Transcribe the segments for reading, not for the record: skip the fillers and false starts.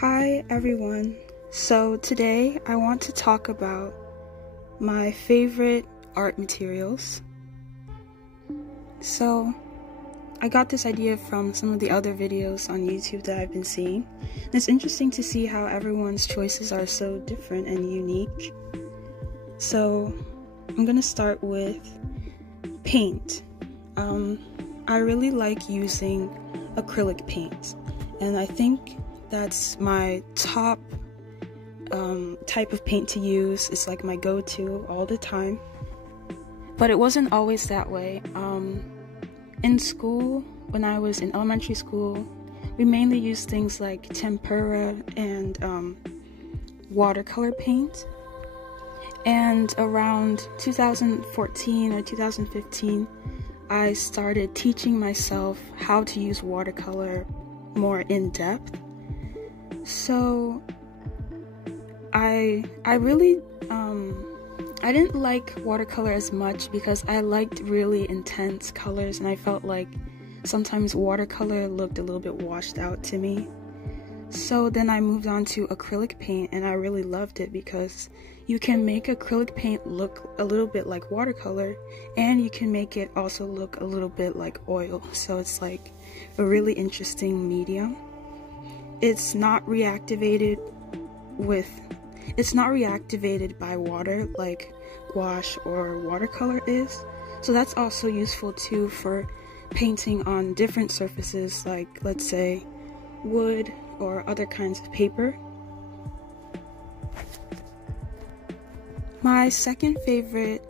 Hi everyone. So today I want to talk about my favorite art materials. So I got this idea from some of the other videos on YouTube that I've been seeing. And it's interesting to see how everyone's choices are so different and unique. So I'm gonna start with paint. I really like using acrylic paint, and I think that's my top type of paint to use. It's like my go-to all the time. But it wasn't always that way. In school, when I was in elementary school, we mainly used things like tempera and watercolor paint. And around 2014 or 2015, I started teaching myself how to use watercolor more in depth. So I really I didn't like watercolor as much because I liked really intense colors, and I felt like sometimes watercolor looked a little bit washed out to me. So then I moved on to acrylic paint, and I really loved it because you can make acrylic paint look a little bit like watercolor, and you can make it also look a little bit like oil. So it's like a really interesting medium. It's not reactivated by water like gouache or watercolor is. So that's also useful too for painting on different surfaces, like let's say wood or other kinds of paper. My second favorite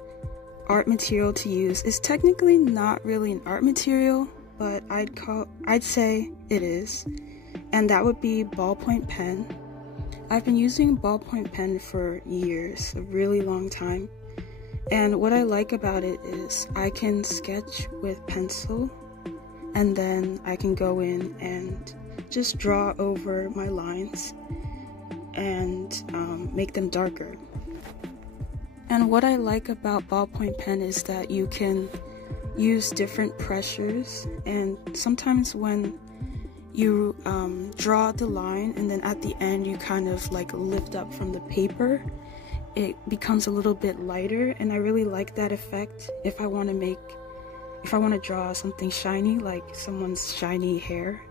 art material to use is technically not really an art material, but I'd say it is, and that would be ballpoint pen. I've been using ballpoint pen for years, a really long time, and what I like about it is I can sketch with pencil, and then I can go in and just draw over my lines and make them darker. And what I like about ballpoint pen is that you can use different pressures, and sometimes when you draw the line and then at the end you kind of like lift up from the paper, it becomes a little bit lighter, and I really like that effect if I want to draw something shiny, like someone's shiny hair.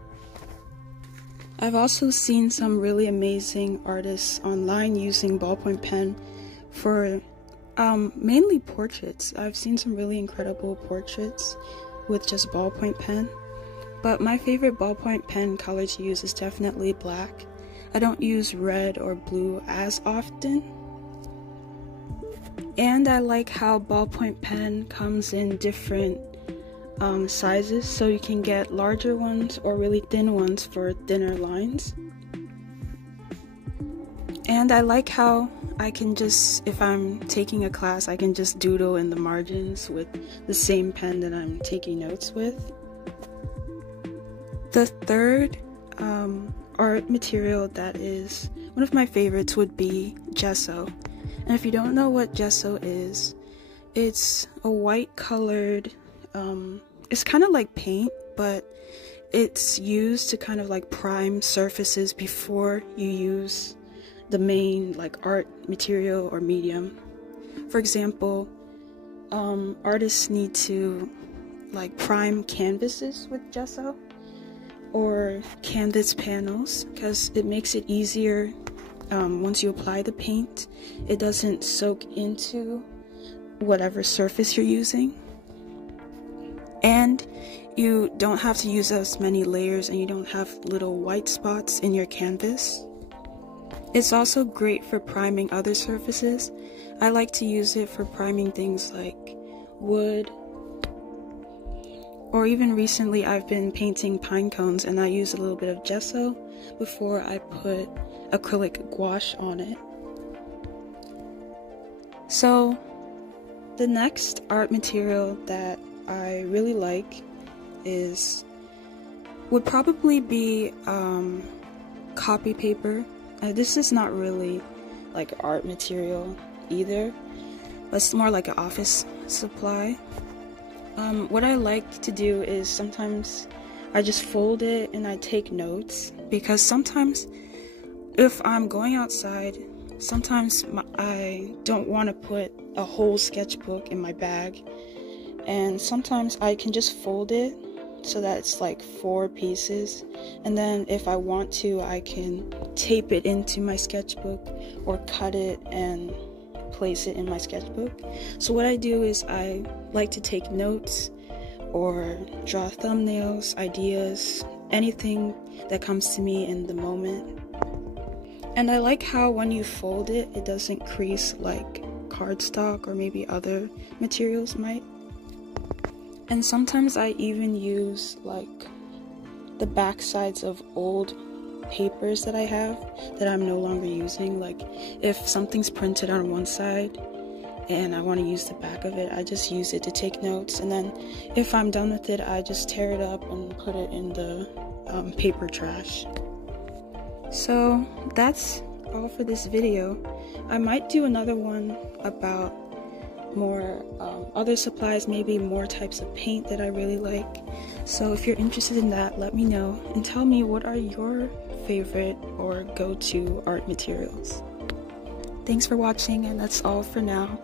I've also seen some really amazing artists online using ballpoint pen for mainly portraits. I've seen some really incredible portraits with just ballpoint pen. But my favorite ballpoint pen color to use is definitely black. I don't use red or blue as often. And I like how ballpoint pen comes in different sizes, so you can get larger ones or really thin ones for thinner lines. And I like how I can just, if I'm taking a class, I can just doodle in the margins with the same pen that I'm taking notes with. The third art material that is one of my favorites would be gesso. And if you don't know what gesso is, it's a white colored, it's kind of like paint, but it's used to kind of like prime surfaces before you use the main like art material or medium. For example, artists need to like prime canvases with gesso or canvas panels, because it makes it easier once you apply the paint. It doesn't soak into whatever surface you're using, and you don't have to use as many layers, and you don't have little white spots in your canvas. It's also great for priming other surfaces. I like to use it for priming things like wood, or even recently I've been painting pine cones, and I use a little bit of gesso before I put acrylic gouache on it. So the next art material that I really like would probably be copy paper. This is not really like art material either, but it's more like an office supply. What I like to do is sometimes I just fold it and I take notes, because sometimes if I'm going outside, sometimes I don't want to put a whole sketchbook in my bag, and sometimes I can just fold it so that it's like 4 pieces, and then if I want to, I can tape it into my sketchbook or cut it and place it in my sketchbook. So what I do is I like to take notes or draw thumbnails, ideas, anything that comes to me in the moment. And I like how when you fold it, it doesn't crease like cardstock or maybe other materials might. And sometimes I even use like the back sides of old papers that I have that I'm no longer using. Like if something's printed on one side and I want to use the back of it, I just use it to take notes, and then if I'm done with it, I just tear it up and put it in the paper trash. So that's all for this video. I might do another one about more other supplies, maybe more types of paint that I really like. So if you're interested in that, let me know and tell me what are your favorite or go-to art materials. Thanks for watching, and that's all for now.